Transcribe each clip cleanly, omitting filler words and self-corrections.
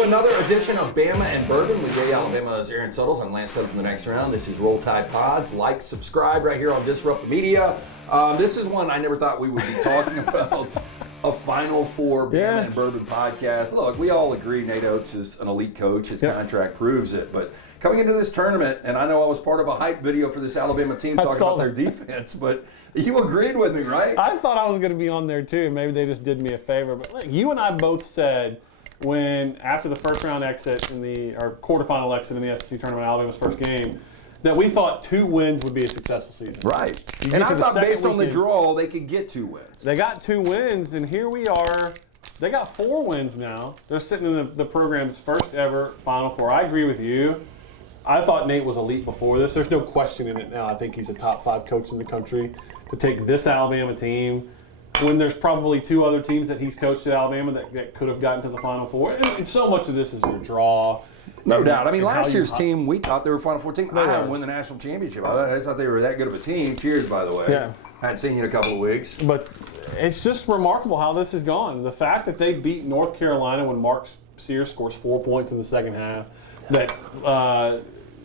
to another edition of Bama and Bourbon with Alabama's Aaron Suttles. I'm Lance Tubb from the next round. This is Roll Tide Pods. Like, subscribe right here on Disrupt the Media. This is one I never thought we would be talking about. A Final Four Bama and Bourbon podcast. Look, we all agree Nate Oates is an elite coach. His contract proves it. But coming into this tournament, and I know I was part of a hype video for this Alabama team talking about their defense, but you agreed with me, right? I thought I was going to be on there too. Maybe they just did me a favor. But look, you and I both said when after the first round exit or quarterfinal exit in the SEC tournament, Alabama's first game, that we thought 2 wins would be a successful season. Right. And I thought based on the draw, they could get 2 wins. They got 2 wins, and here we are. They got 4 wins now. They're sitting in the program's first ever Final Four. I agree with you. I thought Nate was elite before this. There's no question in it now. I think he's a top 5 coach in the country. To take this Alabama team, when there's probably 2 other teams that he's coached at Alabama that could have gotten to the Final Four. And so much of this is your draw. No doubt. I mean, last year's team, we thought they were Final Four team. I had won the national championship. I just thought they were that good of a team. Cheers, by the way. Yeah. Hadn't seen you in a couple of weeks. But it's just remarkable how this has gone. The fact that they beat North Carolina when Mark Sears scores 4 points in the second half, that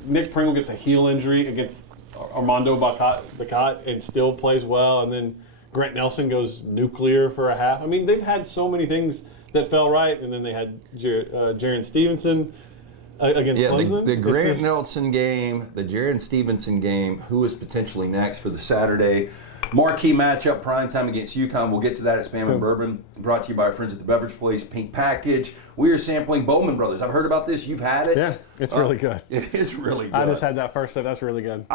Nick Pringle gets a heel injury against Armando Bacot and still plays well, and then Grant Nelson goes nuclear for a half. I mean, they've had so many things that fell right, and then they had Jaron Stevenson against Clemson. The Grant Nelson game, the Jaron Stevenson game, who is potentially next for the Saturday marquee matchup, primetime against UConn. We'll get to that at Spam and Bourbon, brought to you by our friends at the Beverage Place, Pink Package. We are sampling Bowman Brothers. I've heard about this. You've had it. Yeah, it's really good. It is really good. I just had that first set. That's really good.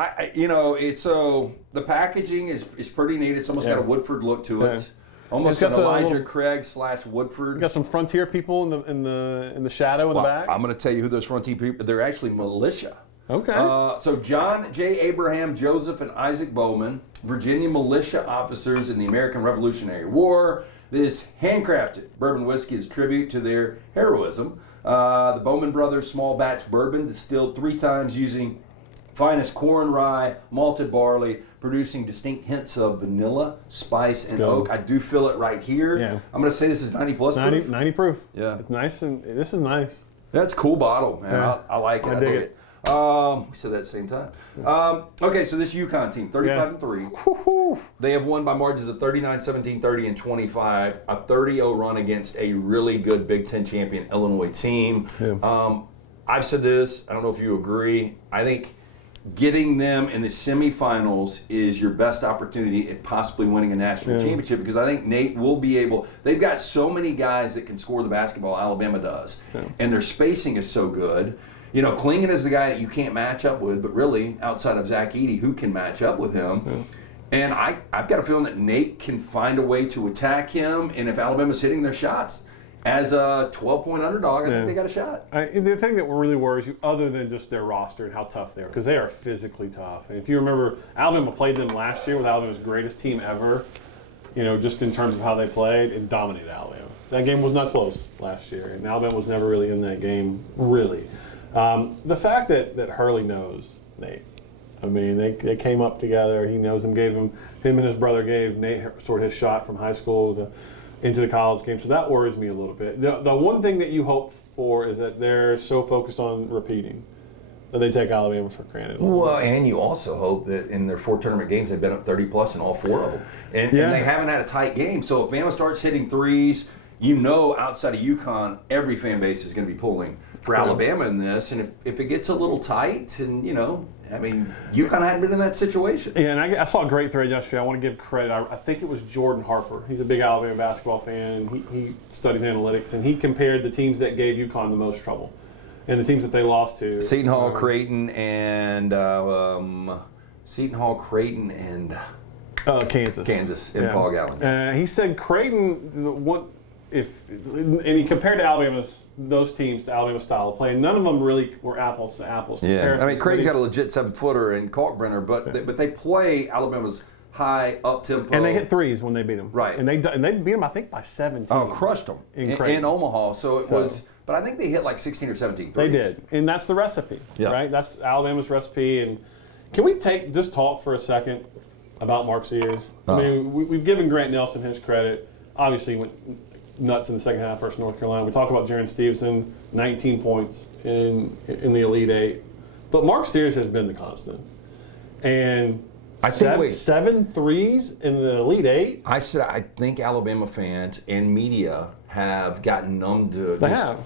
So the packaging is pretty neat. It's almost got a Woodford look to it. Almost an Elijah Craig / Woodford. You got some Frontier people in the shadow in the back. I'm going to tell you who those Frontier people. They're actually militia. Okay. So John J. Abraham, Joseph, and Isaac Bowman, Virginia militia officers in the American Revolutionary War. This handcrafted bourbon whiskey is a tribute to their heroism. The Bowman Brothers small batch bourbon distilled 3 times using finest corn, rye, malted barley, producing distinct hints of vanilla, spice, and oak. I do feel it right here. Yeah. I'm going to say this is 90 plus 90, proof. 90 proof. Yeah. It's nice, and this is nice. That's a cool bottle, man. Yeah. I like it. I dig it. We said that at the same time. Okay, so this UConn team, 35-3. They have won by margins of 39-17, 30, and 25. A 30-0 run against a really good Big Ten champion Illinois team. Yeah. I've said this. I don't know if you agree. I think getting them in the semifinals is your best opportunity at possibly winning a national championship, because I think Nate will be able. They've got so many guys that can score the basketball. Alabama does, and their spacing is so good. You know, Klingon is the guy that you can't match up with, but really, outside of Zach Edey, who can match up with him? Yeah. And I've got a feeling that Nate can find a way to attack him, and if Alabama's hitting their shots, as a 12-point underdog, I think they got a shot. The thing that really worries you, other than just their roster and how tough they are, because they are physically tough. And if you remember, Alabama played them last year with Alabama's greatest team ever, just in terms of how they played, and dominated Alabama. That game was not close last year, and Alabama was never really in that game, really. The fact that Hurley knows Nate, I mean, they came up together. He knows him. Him and his brother gave Nate sort of his shot from high school into the college game. So that worries me a little bit. The one thing that you hope for is that they're so focused on repeating that they take Alabama for granted. Well, and you also hope that in their 4 tournament games, they've been up 30-plus in all 4 of them. And they haven't had a tight game. So if Bama starts hitting threes, outside of UConn, every fan base is going to be pulling for Alabama in this. And if it gets a little tight, and, UConn hadn't been in that situation. Yeah, and I saw a great thread yesterday. I want to give credit. I think it was Jordan Harper. He's a big Alabama basketball fan, and he studies analytics. And he compared the teams that gave UConn the most trouble and the teams that they lost to. Seton Hall, Creighton, and Kansas in Fog Island. He said Creighton, he compared those teams to Alabama's style of play. None of them really were apples to apples. Yeah, I mean, Creighton's got a legit 7-footer in Kalkbrenner, but they play Alabama's high up tempo, and they hit threes when they beat them. Right, and they beat them, I think, by 17. Oh, crushed them in Omaha. So it was, but I think they hit like 16 or 17 threes. They did, and that's the recipe, right? That's Alabama's recipe. And can we just talk for a second about Mark Sears? I mean, we've given Grant Nelson his credit. Obviously, nuts in the second half versus North Carolina. We talk about Jaron Stevenson, 19 points in the Elite Eight. But Mark Sears has been the constant. And seven threes in the Elite Eight? I think Alabama fans and media have gotten numb to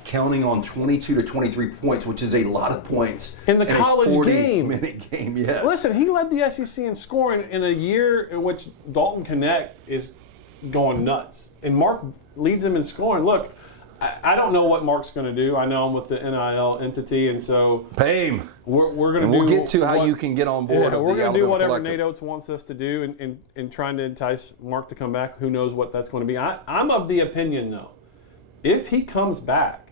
counting on 22 to 23 points, which is a lot of points in the college game. 40-minute game, yes. Listen, he led the SEC in scoring in a year in which Dalton Connect is going nuts. And Mark leads him in scoring. Look, I don't know what Mark's going to do. I know I'm with the NIL entity, and so pay him. We're going to. We'll get to how you can get on board. Yeah, we're going to do whatever Collective. Nate Oates wants us to do, in trying to entice Mark to come back. Who knows what that's going to be? I'm of the opinion, though, if he comes back,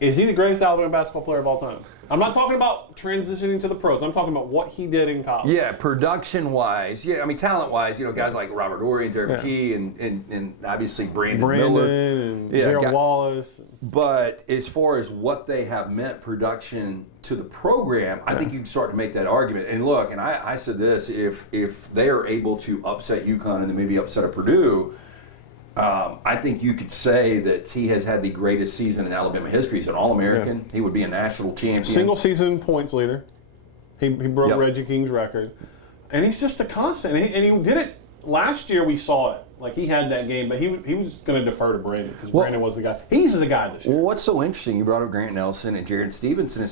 is he the greatest Alabama basketball player of all time? I'm not talking about transitioning to the pros. I'm talking about what he did in college. Yeah, production-wise. Yeah, I mean, talent-wise, guys like Robert Horry and Derek McKee and obviously Brandon Miller. And Gerald Wallace. But as far as what they have meant production to the program, I think you can start to make that argument. And look, and I said this, if they are able to upset UConn and then maybe upset a Purdue, I think you could say that he has had the greatest season in Alabama history. He's an All-American. Yeah. He would be a national champion. Single season points leader. He broke Reggie King's record. And he's just a constant. And he did it last year. We saw it. Like, he had that game, but he was going to defer to Brandon because Brandon was the guy. He's the guy this year. Well, what's so interesting, you brought up Grant Nelson and Jaron Stevenson. And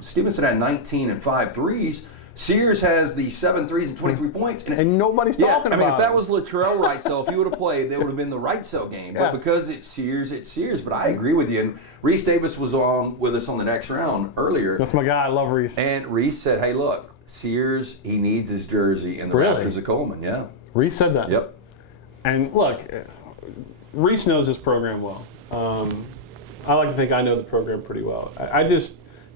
Stevenson had 19 and 5 threes. Sears has the 7 threes and 23 points. And nobody's talking about it. I mean, if that was Latrell Wrightsell, if he would have played, that would have been the Wrightsell game. But because it's Sears, it's Sears. But I agree with you. And Reese Davis was on with us on the next round earlier. That's my guy. I love Reese. And Reese said, hey, look, Sears, he needs his jersey in the rafters of Coleman. Yeah. Reese said that? Yep. And look, Reese knows this program well. I like to think I know the program pretty well.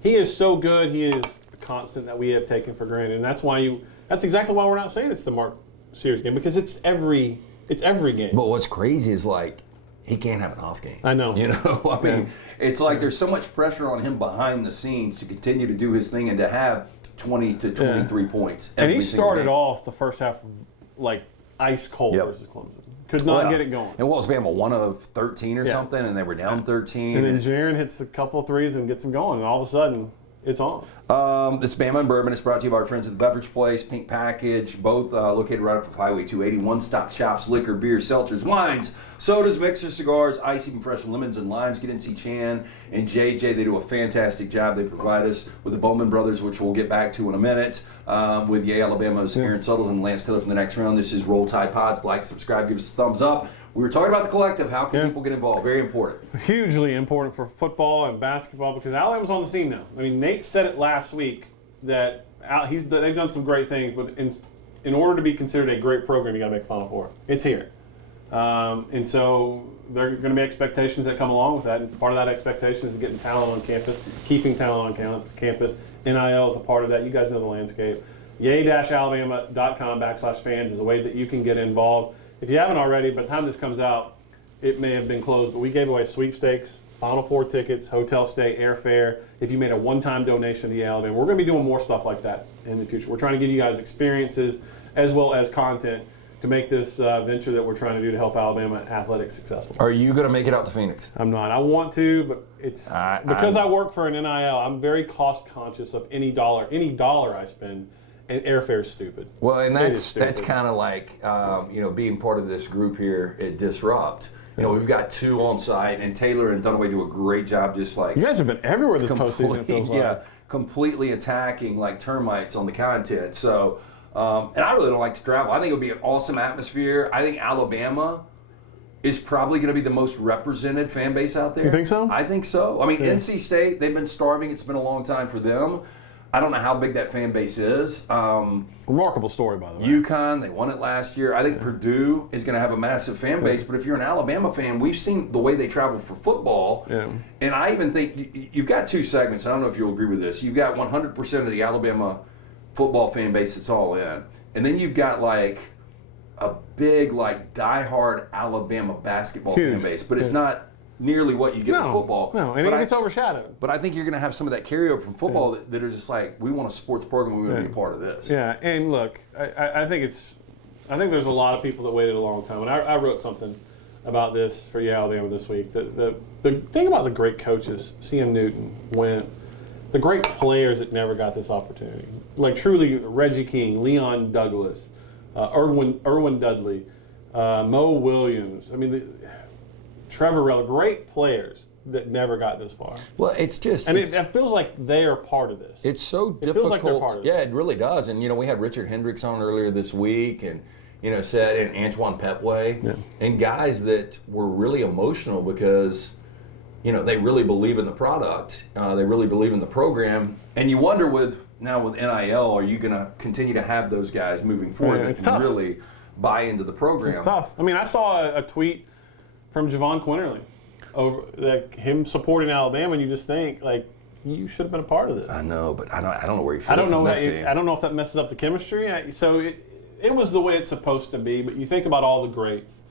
He is so good. He is constant that we have taken for granted, and that's exactly why we're not saying it's the Mark Sears game, because it's every game. But what's crazy is, like, he can't have an off game. I know. I mean, it's like there's so much pressure on him behind the scenes to continue to do his thing and to have 20 to 23 points. And he started off the first half like ice cold versus Clemson. Could not get it going. And what was Bama, 1 of 13 or something, and they were down 13. And then Jaron hits a couple of threes and gets them going, and all of a sudden, it's on. This Bama and Bourbon is brought to you by our friends at the Beverage Place, Pink Package, both located right off of Highway 280. One-stop shops, liquor, beer, seltzers, wines, sodas, mixers, cigars, ice, even fresh lemons and limes. Get in and see Chan and JJ. They do a fantastic job. They provide us with the Bowman brothers, which we'll get back to in a minute, with Yale, Alabama's Aaron Suttles and Lance Taylor from the next round. This is Roll Tide Pods. Like, subscribe, give us a thumbs up. We were talking about the collective. How can people get involved? Very important. Hugely important for football and basketball because Alabama's on the scene now. I mean, Nate said it last week that they've done some great things, but in order to be considered a great program, you got to make Final Four. It's here. And so there are going to be expectations that come along with that. And part of that expectation is getting talent on campus, keeping talent on campus. NIL is a part of that. You guys know the landscape. yay-alabama.com/fans is a way that you can get involved. If you haven't already, by the time this comes out, it may have been closed, but we gave away sweepstakes, Final Four tickets, hotel stay, airfare, if you made a one-time donation to the Alabama. We're going to be doing more stuff like that in the future. We're trying to give you guys experiences as well as content to make this venture that we're trying to do to help Alabama athletics successful. Are you going to make it out to Phoenix? I'm not. I want to, but it's because I work for an NIL, I'm very cost conscious of any dollar I spend. And airfare is stupid. Well, and that's kind of like being part of this group here at Disrupt. We've got 2 on site, and Taylor and Dunaway do a great job. Just like you guys have been everywhere this postseason. It feels like. Completely attacking like termites on the content. So, and I really don't like to travel. I think it would be an awesome atmosphere. I think Alabama is probably going to be the most represented fan base out there. You think so? I think so. I mean, NC State, they've been starving. It's been a long time for them. I don't know how big that fan base is. Remarkable story, by the way. UConn, they won it last year. I think Purdue is going to have a massive fan base. But if you're an Alabama fan, we've seen the way they travel for football. Yeah. And I even think you've got 2 segments. I don't know if you'll agree with this. You've got 100% of the Alabama football fan base that's all in. And then you've got like a big, like, diehard Alabama basketball fan base. But it's not nearly what you get with football. No, and it gets overshadowed. But I think you're going to have some of that carryover from football that are just like, we want to support the program, we want to be a part of this. Yeah, and look, I think there's a lot of people that waited a long time. And I wrote something about this for Alabama this week. The thing about the great coaches, C.M. Newton, Went, the great players that never got this opportunity, like truly Reggie King, Leon Douglas, Irwin Dudley, Mo Williams. I mean, Trevor Rell, great players that never got this far. Well, it feels like they are part of this. It's so difficult. It feels like they're part of it. Yeah, it really does. And we had Richard Hendricks on earlier this week, and said, and Antoine Petway, and guys that were really emotional because they really believe in the product, they really believe in the program, and you wonder with NIL, are you going to continue to have those guys moving forward that can really buy into the program? It's tough. I mean, I saw a tweet from Javon Quinterly over him supporting Alabama, and you just think you should have been a part of this. I know, but I don't know where he fits in this game. I don't know if that messes up the chemistry. So it was the way it's supposed to be. But you think about all the greats,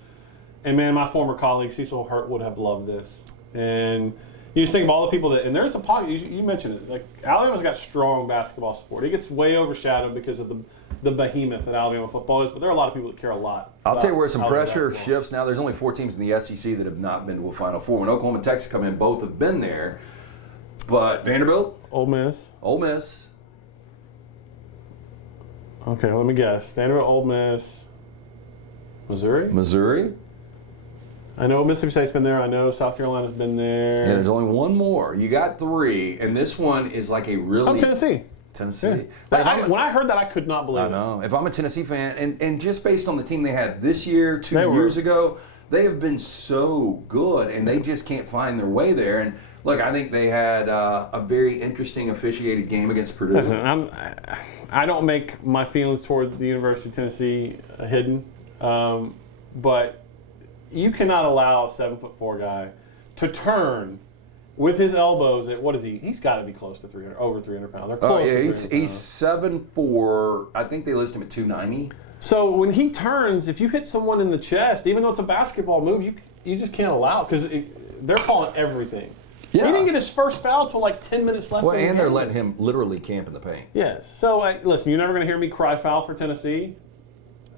and man, my former colleague Cecil Hurt would have loved this. And you just think of all the people and there's a pocket. You mentioned it. Alabama's got strong basketball support. It gets way overshadowed because of the behemoth that Alabama football is, but there are a lot of people that care a lot. I'll tell you where some Alabama pressure basketball shifts now. There's only 4 teams in the SEC that have not been to a Final Four. When Oklahoma and Texas come in, both have been there. But Vanderbilt, Ole Miss. Okay, let me guess. Vanderbilt, Ole Miss, Missouri. I know Mississippi State's been there. I know South Carolina's been there. And there's only one more. You got 3, and this one is like a really... Tennessee. Yeah. When I heard that, I could not believe it. I know. If I'm a Tennessee fan, and just based on the team they had this year, 2 years ago, they have been so good, and they just can't find their way there. And look, I think they had a very interesting officiated game against Purdue. Listen, I don't make my feelings toward the University of Tennessee hidden, but you cannot allow a 7'4" guy to turn with his elbows at, what is he? He's got to be close to 300, over 300 pounds. They're close to 300 he's 7'4". I think they list him at 290. So when he turns, if you hit someone in the chest, even though it's a basketball move, you just can't allow it because they're calling everything. Yeah. He didn't get his first foul until 10 minutes left. Well, and they're letting him literally camp in the paint. Yes. So, listen, you're never going to hear me cry foul for Tennessee.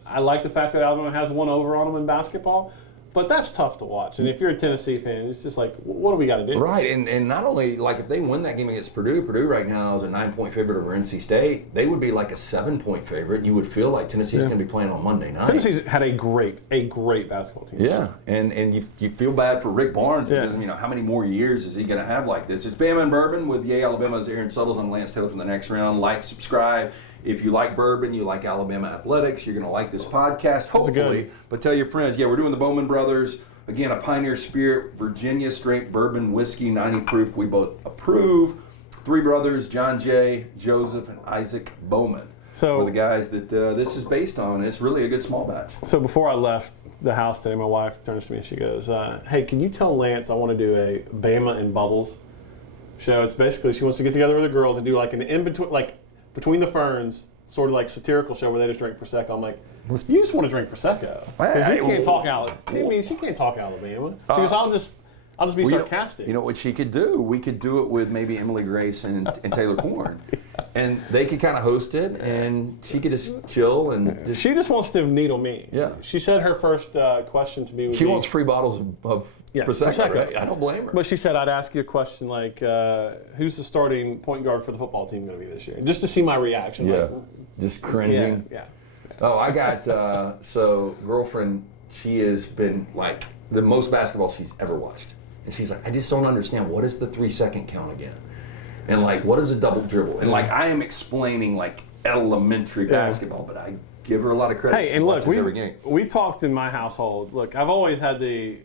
I like the fact that Alabama has one over on them in basketball. But that's tough to watch. And if you're a Tennessee fan, it's just what do we got to do? Right, and not only, if they win that game against Purdue right now is a 9-point favorite over NC State, they would be like a 7-point favorite. You would feel like Tennessee's going to be playing on Monday night. Tennessee's had a great basketball team. Yeah, and you feel bad for Rick Barnes because, how many more years is he going to have like this? It's Bama and Bourbon with Yay Alabama's Aaron Suttles. I'm Lance Taylor from the Next Round. Like, subscribe. If you like bourbon, you like Alabama athletics, you're going to like this podcast, hopefully. But tell your friends. Yeah, we're doing the Bowman Brothers. Again, a Pioneer Spirit, Virginia straight bourbon whiskey, 90 proof. We both approve. 3 brothers, John J., Joseph, and Isaac Bowman. So, are the guys that this is based on. It's really a good small batch. So before I left the house today, my wife turns to me and she goes, hey, can you tell Lance I want to do a Bama and Bubbles show? It's basically she wants to get together with the girls and do an in-between, between the ferns, sort of satirical show where they just drink Prosecco. I'm like, you just want to drink Prosecco. Because you can't talk Alabama. She can't talk Alabama. She goes, I'll just be sarcastic. You know what she could do? We could do it with maybe Emily Grace and Taylor Corn. And they could kind of host it, and she could just chill. She just wants to needle me. Yeah. She said her first question to me would be... She wants free bottles of Prosecco, right? I don't blame her. But she said, I'd ask you a question like, who's the starting point guard for the football team going to be this year? Just to see my reaction. Yeah. Just cringing. Yeah. Oh, I got, girlfriend, she has been the most basketball she's ever watched. And she's like, I just don't understand. What is the 3-second count again? And what is a double dribble? And I am explaining elementary basketball, but I give her a lot of credit. Hey, and look, we talked in my household. Look, I've always had the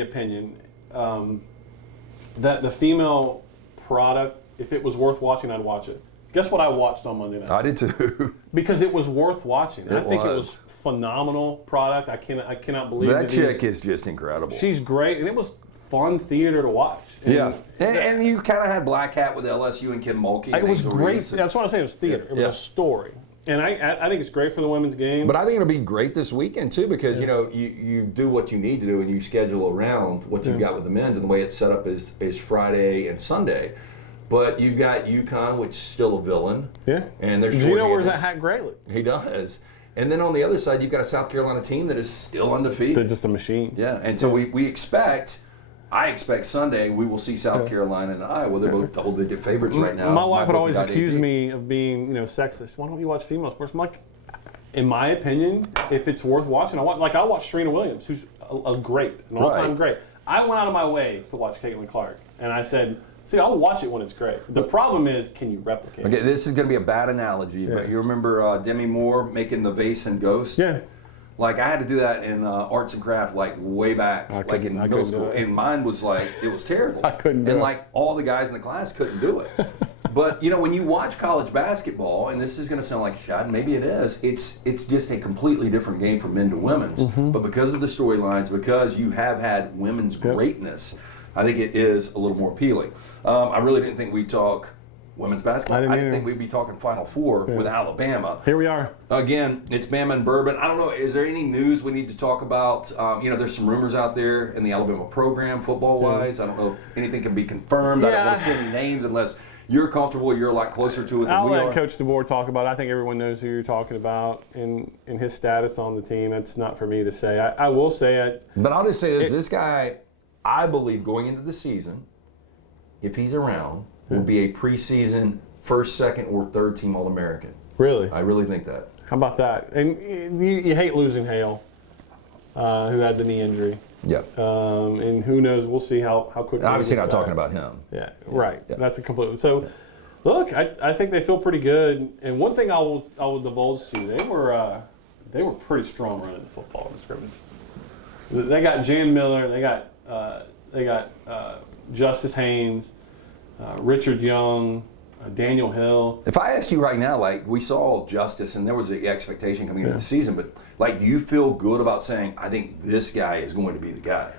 opinion that the female product, if it was worth watching, I'd watch it. Guess what I watched on Monday night? I did too. Because it was worth watching. I think it was phenomenal product. I cannot believe that chick is just incredible. She's great, and it was fun theater to watch. And you kind of had Black Hat with LSU and Kim Mulkey. It was great. That's what I say. It was theater. It was a story. And I think it's great for the women's game. But I think it'll be great this weekend too because you do what you need to do and you schedule around what you've got with the men's, and the way it's set up is Friday and Sunday. But you've got UConn, which is still a villain. Yeah. And they're Gino wears that hat greatly. He does. And then on the other side, you've got a South Carolina team that is still undefeated. They're just a machine. Yeah, and so I expect Sunday we will see South Carolina and Iowa. They're both double-digit favorites right now. My wife would always accuse me of being, sexist. Why don't you watch female sports? I'm like, in my opinion, if it's worth watching, I watch Serena Williams, who's an all-time great. I went out of my way to watch Caitlin Clark, and I said, see, I'll watch it when it's great. The problem is, can you replicate it? Okay, this is going to be a bad analogy, but you remember Demi Moore making the vase and ghost? Yeah. Like, I had to do that in arts and craft, like, way back, in middle school. And mine was like, it was terrible. I couldn't do it. And, like, all the guys in the class couldn't do it. But, when you watch college basketball, and this is going to sound like a shot, and maybe it is, it's just a completely different game from men to women's. Mm-hmm. But because of the storylines, because you have had women's greatness, I think it is a little more appealing. I really didn't think we'd talk women's basketball. I didn't think we'd be talking Final Four with Alabama. Here we are. Again, it's Bama and Bourbon. I don't know, is there any news we need to talk about? There's some rumors out there in the Alabama program, football-wise. I don't know if anything can be confirmed. I don't want to say any names unless you're comfortable, you're a lot closer to it than we are. I'll let Coach DeBoer talk about it. I think everyone knows who you're talking about in his status on the team. It's not for me to say. I will say But I'll just say this guy, I believe going into the season, if he's around, will be a preseason first, second, or third team All-American. Really? I really think that. How about that? And you hate losing Hale, who had the knee injury. Yeah. And who knows? We'll see how quickly. Obviously not talking about him. Yeah, right. Yeah. That's a complete. So, look, I think they feel pretty good. And one thing I will divulge to you, they were pretty strong running the football in the scrimmage. They got Jan Miller. They got Justice Haynes, Richard Young, Daniel Hill. If I ask you right now, like, we saw Justice and there was the expectation coming into the season, but like, do you feel good about saying, I think this guy is going to be the guy?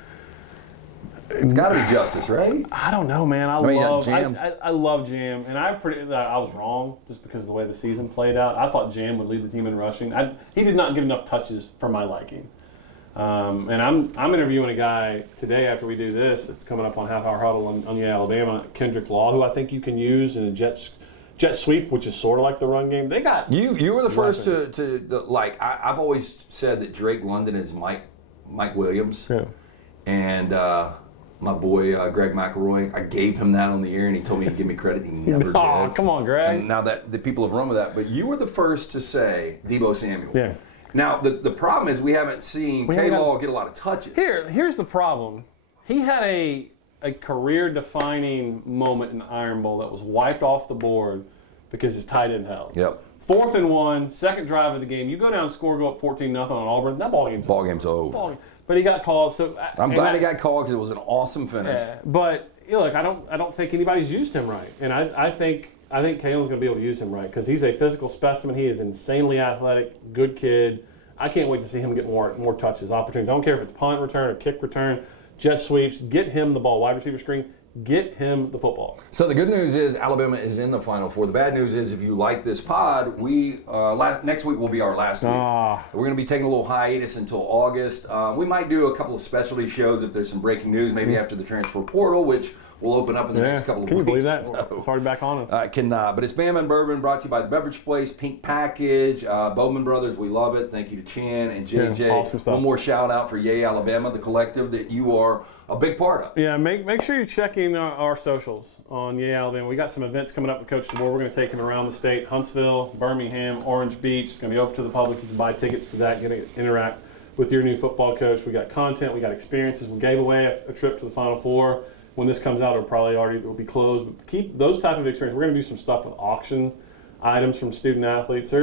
It's got to be Justice, right? I don't know, man. I love Jam, and I was wrong just because of the way the season played out. I thought Jam would lead the team in rushing. He did not get enough touches for my liking. And I'm interviewing a guy today after we do this. It's coming up on Half Hour Huddle on Yeah Alabama, Kendrick Law, who I think you can use in a jet sweep, which is sort of like the run game. They got you were the first to I've always said that Drake London is Mike Williams, and my boy Greg McElroy. I gave him that on the air, and he told me he'd give me credit. He never did. Oh, come on, Greg. And now that the people have run with that, but you were the first to say Deebo Samuel. Yeah. Now, the problem is we haven't seen K-Law get a lot of touches. Here's the problem. He had a career-defining moment in the Iron Bowl that was wiped off the board because his tight end held. Yep. 4th and 1, second drive of the game. You go down and score, go up 14-0 on Auburn. That ball game's over. But he got called. So I'm glad he got called because it was an awesome finish. Yeah, but look, I don't think anybody's used him right, and I think Kalen's going to be able to use him right because he's a physical specimen. He is insanely athletic, good kid. I can't wait to see him get more touches, opportunities. I don't care if it's punt return or kick return, jet sweeps. Get him the ball, wide receiver screen. Get him the football. So the good news is Alabama is in the Final Four. The bad news is if you like this pod, next week will be our last week. We're going to be taking a little hiatus until August. We might do a couple of specialty shows if there's some breaking news, maybe after the transfer portal, which will open up in the next couple of weeks. Can you believe that? No. It's already back on us. I cannot. But it's Bama and Bourbon, brought to you by The Beverage Place, Pink Package, Bowman Brothers, we love it. Thank you to Chan and JJ. Yeah, awesome stuff. One more shout out for Yay Alabama, the collective that you are a big part of. Yeah, make sure you're checking our socials on Yay Alabama. We got some events coming up with Coach DeBoer. We're going to take him around the state, Huntsville, Birmingham, Orange Beach. It's going to be open to the public. You can buy tickets to that, get to interact with your new football coach. We got content, we got experiences. We gave away a trip to the Final Four. When this comes out, it'll be closed. But keep those type of experiences. We're going to do some stuff with auction items from student athletes.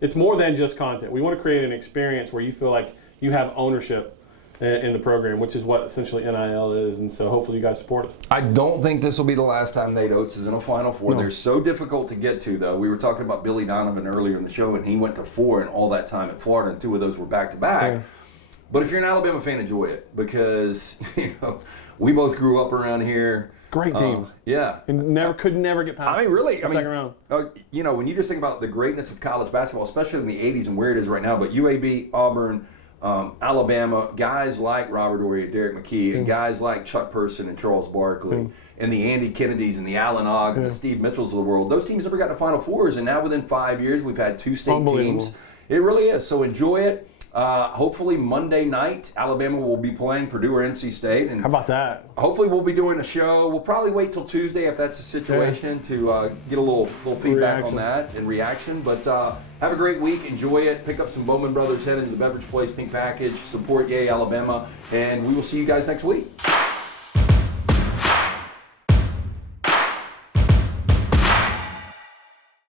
It's more than just content. We want to create an experience where you feel like you have ownership in the program, which is what essentially NIL is. And so hopefully you guys support us. I don't think this will be the last time Nate Oates is in a Final Four. No. They're so difficult to get to, though. We were talking about Billy Donovan earlier in the show, and he went to 4 and all that time at Florida, and 2 of those were back-to-back. Yeah. But if you're an Alabama fan, enjoy it because, we both grew up around here. Great teams. Yeah. And could never get past the second round. When you just think about the greatness of college basketball, especially in the 80s and where it is right now, but UAB, Auburn, Alabama, guys like Robert Horry, Derek McKee, and guys like Chuck Person and Charles Barkley, and the Andy Kennedys and the Allen Oggs and the Steve Mitchells of the world, those teams never got to Final Fours, and now within 5 years we've had 2 state teams. It really is. So enjoy it. Hopefully Monday night, Alabama will be playing Purdue or NC State. And how about that? Hopefully we'll be doing a show. We'll probably wait till Tuesday if that's the situation to get a little feedback on that and reaction. But have a great week. Enjoy it. Pick up some Bowman Brothers Head in the Beverage Place pink package. Support Yay Alabama. And we will see you guys next week.